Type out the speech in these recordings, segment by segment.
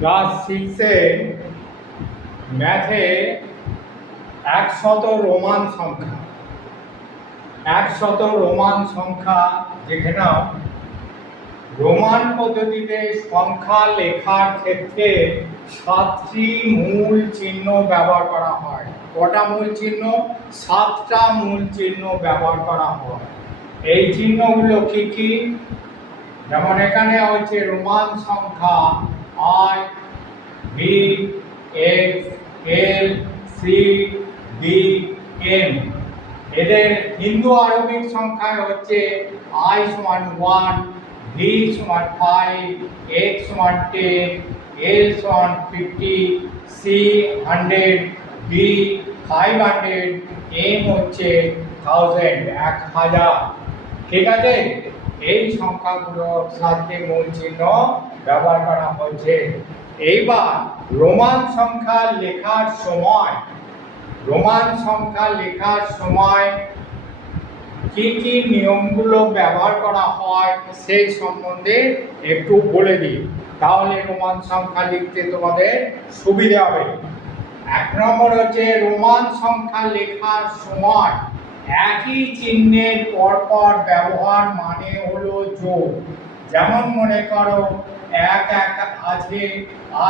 Class সিক্সে ম্যাথে 100 Roman সংখ্যা 100 রোমান সংখ্যা দেখে নাও। রোমান পদ্ধতিতে সংখ্যা লেখার ক্ষেত্রে 7টি মূল চিহ্ন ব্যবহার করা হয়। কটা মূল চিহ্ন? 7টা মূল চিহ্ন ব্যবহার করা হয়। এই চিহ্নগুলো কি কি? যেমন এখানে হচ্ছে রোমান সংখ্যা I, V, X, L, C, D, M। এদের হিন্দু আরবিক সংখ্যায় হচ্ছে I সমান 1, V সমান 5, X সমান 10, L সমান 50, C 100, D 500, M হচ্ছে 1000। ঠিক আছে, এই সংখ্যাগুলোর সাথে মূল চিহ্ন ব্যবহার করা হচ্ছে। এইবার রোমান সংখ্যা লেখার সময় কি কি নিয়মগুলো ব্যবহার করা হয় সেই সম্বন্ধে একটু বলে দিই, তাহলে রোমান সংখ্যা লিখতে তোমাদের সুবিধা হবে। 1 নম্বর হচ্ছে রোমান সংখ্যা লেখার সময় একই চিহ্নের পরপর ব্যবহার মানে হলো যোগ। যেমন মনে করো 1 1 আছে,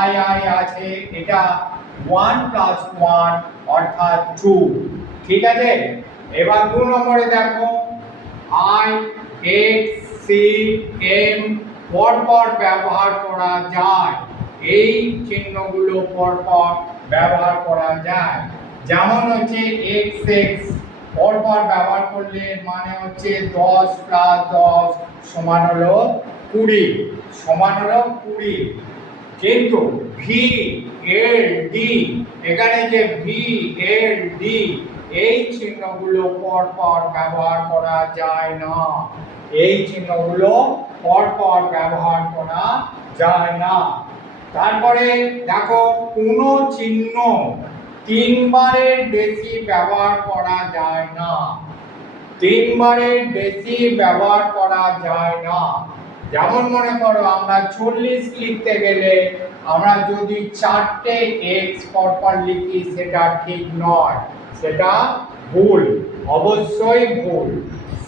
I I আছে, এটা 1 + 1 অর্থাৎ 2। ঠিক আছে, এবার 2 নম্বরে দেখো I X C M পরপর ব্যবহার করা যায়। এই চিহ্নগুলো পরপর ব্যবহার করা যায়। যেমন হচ্ছে X X পরপর ব্যবহার করলে মানে হচ্ছে 10 + 10 সমান হলো 20 কিন্তু V L D, এখানে যে V L D এই চিহ্নগুলো পরপর ব্যবহার করা যায় না। তারপরে দেখো কোনো চিহ্ন 3 বারের বেশি ব্যবহার করা যায় না। যেমন মনে করো আমরা 40 লিখতে গেলে আমরা যদি 4টে x পরপর লিখি সেটা ঠিক নয়, সেটা ভুল, অবশ্যই ভুল।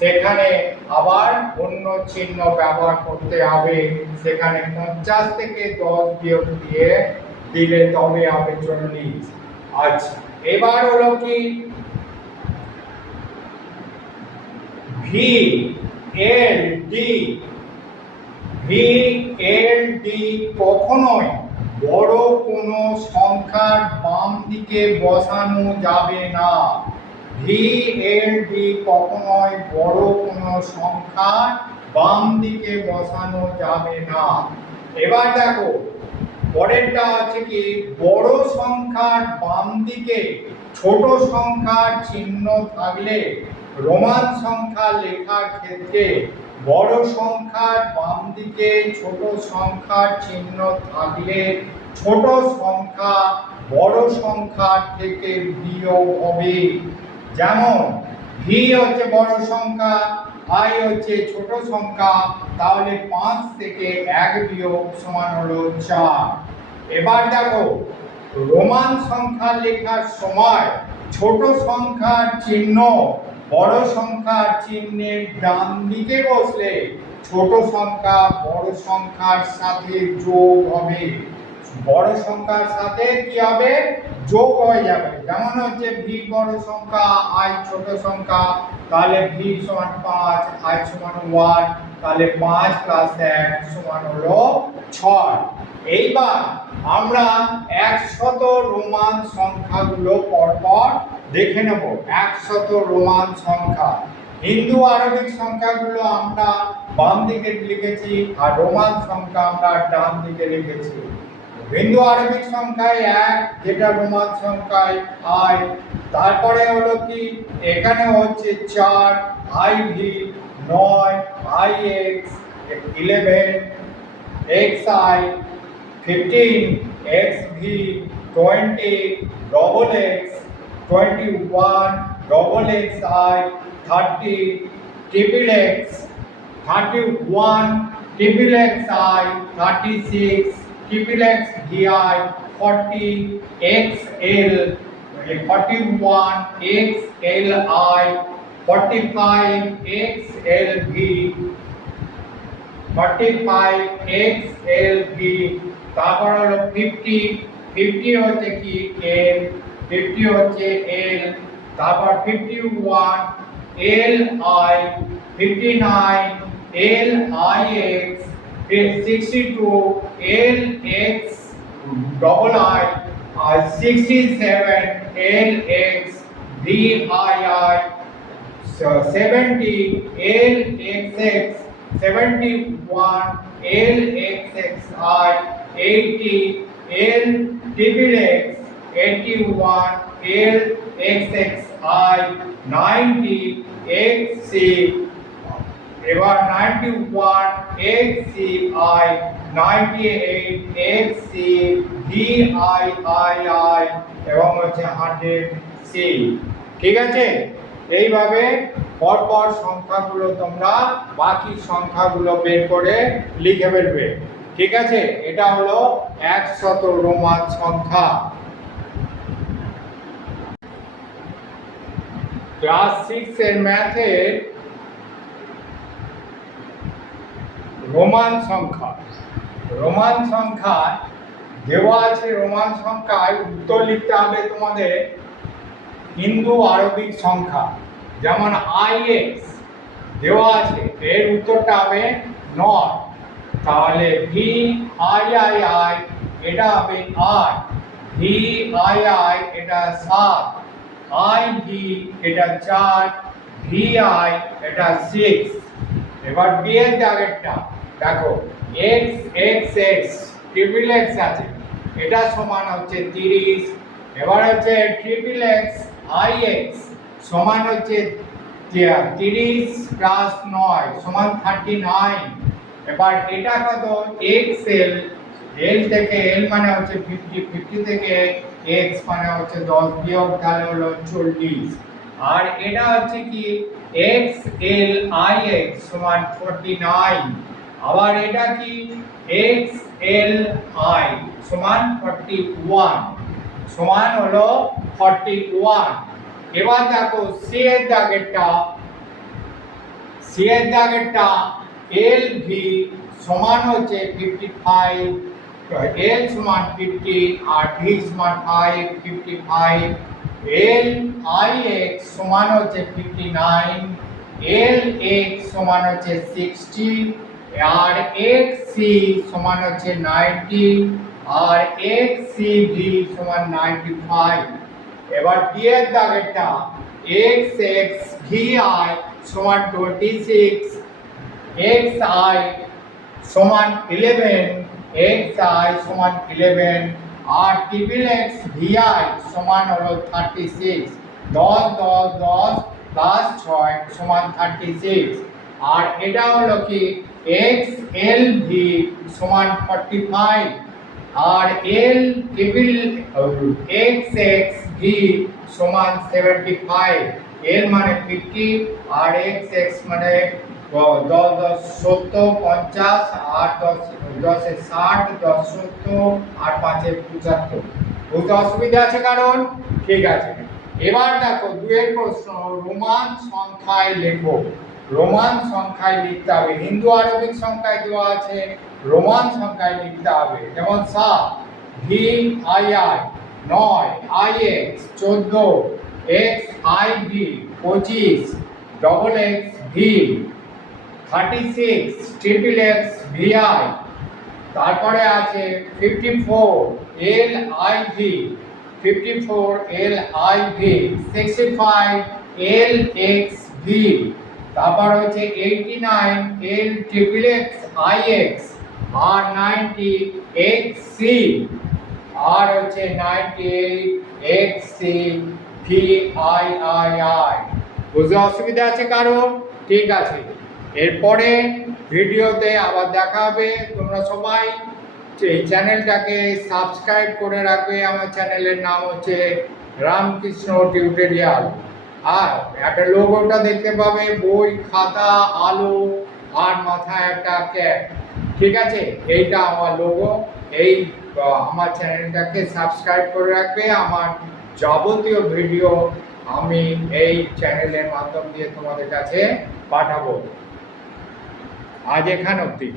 সেখানে আবার অন্য চিহ্ন ব্যবহার করতে হবে। সেখানে 50 থেকে 10 বিয়োগ দিলে তবে হবে 40। আচ্ছা, এবার হলো কি V L D কখনোই বড় কোনো সংখ্যার বাম দিকে বসানো যাবে না। V L D কখনোই বড় কোনো সংখ্যার বাম দিকে বসানো যাবে না। এবার দেখো পরেরটা আছে কি, বড় সংখ্যার বাম দিকে ছোট সংখ্যার চিহ্ন থাকলে রোমান সংখ্যা লেখার ক্ষেত্রে বড় সংখ্যার বাম দিকে ছোট সংখ্যার চিহ্ন থাকলে ছোট সংখ্যা বড় সংখ্যার থেকে বিয়োগ হবে। যেমন V হচ্ছে বড় সংখ্যা, I হচ্ছে ছোট সংখ্যা, তাহলে 5 থেকে 1 বিয়োগ সমান হলো 4। এবার দেখো রোমান সংখ্যা লেখার সময় ছোট সংখ্যার চিহ্ন বড় সংখ্যার চিহ্নের ডান দিকে বসলে ছোট সংখ্যা বড় সংখ্যার সাথে যোগ হবে। বড় সংখ্যার সাথে কি হবে? যোগ হয়ে যাবে। যেমন হচ্ছে V বড় সংখ্যা, I ছোট সংখ্যা, তাহলে V সমান 5, I সমান 1, তাহলে 5 + 1 সমান হলো 6। এইবার আমরা 100 রোমান সংখ্যাগুলো পরপর দেখে নেব। 100 রোমান সংখ্যা, হিন্দু আরবিক সংখ্যাগুলো আমরা বাম দিকে লিখেছি আর রোমান সংখ্যা আমরা ডান দিকে লিখেছি। হিন্দু আরবিক সংখ্যায় 1, যেটা রোমান সংখ্যায় I। তারপরে হলো কি এখানে হচ্ছে 4 IV, 9 IX, 11 XI, 15 XV, 20 XX, 21 XXI, 30 XXX, 31 XXI, 36 triple X VI 40 XL 41 XLI 45 XLV 45 XLV তারপর হলো 50 50 হচ্ছে কি L 50 হচ্ছে L তারপর 51 LI 59 LIX 62 LX double I 67 LX VII 70 LXX 71 LXXI 80 LXXX 81 LXXI 90 XC এবার 91 XCI 98 XC VIII এবং হচ্ছে 100 C। ঠিক আছে, এইভাবে পরপর সংখ্যাগুলো তোমরা বাকি সংখ্যাগুলো বের করে লিখে ফেলবে। ঠিক আছে, এটা হলো 100 রোমান সংখ্যা। ক্লাস 6 এর ম্যাথের রোমান সংখ্যা দেওয়া আছে। রোমান সংখ্যায় উত্তর লিখতে হবে তোমাদের হিন্দু আরবিক সংখ্যা, যেমন IX দেওয়া আছে, এর উত্তরটা হবে 9, তাহলে VIII এটা হবে 8, VII এটা 7, IV এটা 4, VI এটা 6। এবার B এর দাগেরটা দেখো, XXX ট্রিপল X আছে, এটা সমান হচ্ছে 30। এবার হচ্ছে ট্রিপল X IX সমান হচ্ছে 30 প্লাস 9 সমান 39। এবার এটা কত XL, L থেকে L মানে হচ্ছে 50, 50 থেকে X মানে হচ্ছে 10 বিয়োগ তাহলে হলো 40। আর এটা হচ্ছে কি XLIX সমান 49। আবার এটা কি XLI সমান 41 সমান হলো 41। এবার দেখো সি এর দাগেরটা LV সমান হচ্ছে 55, L সমান 50 আর V সমান 5, 55। LIX সমান হচ্ছে 59, LX সমান হচ্ছে 60 আর XC সমান হচ্ছে 90 আর XCV সমান 95। এবার D এর দাগেরটা XXVI সমান 26, XI সমান 11, XI সমান 11 আর ট্রিপল X VI সমান হলো 36। 10 10 10 প্লাস 6 সমান 36। আর এটা হলো কি XLV সমান 45 আর L ট্রিপল XXV সমান 75। L মানে 50 আর XX মানে 10 10 70 50 আর 10 10 60 10 70 আর 5 75। বুঝতে অসুবিধা আছে কারণ? ঠিক আছে, এবার দেখো দুয়ের প্রশ্ন, রোমান সংখ্যায় লেখো। রোমান সংখ্যায় লিখতে হবে, হিন্দু আরবিক সংখ্যায় দেওয়া আছে, রোমান সংখ্যায় লিখতে হবে। যেমন 7 VII 9, IX 14, XIV 25, double XV 36, triple X VI, তারপরে আছে 54 LIV 54 LIV 65 LXV, তারপর হচ্ছে 89 L triple X IX আর 90 XC আর হচ্ছে 98 XC VIII। বুঝতে অসুবিধা আছে কারণ? ঠিক আছে, এরপরে ভিডিওতে আবার দেখা হবে। তোমরা সবাই এই চ্যানেলটাকে সাবস্ক্রাইব করে রাখবে। আমার চ্যানেলের নাম হচ্ছে রামকৃষ্ণ টিউটোরিয়াল। আর একটা লোগোটা দেখতে পাবে, বই, খাতা, আলো আর মাথায় একটা ক্যাপ। ঠিক আছে, এইটা আমার লোগো। এই আমার চ্যানেলটাকে সাবস্ক্রাইব করে রাখবে। আমার যাবতীয় ভিডিও আমি এই চ্যানেলের মাধ্যম দিয়ে তোমাদের কাছে পাঠাবো। আজ এখান অবধি।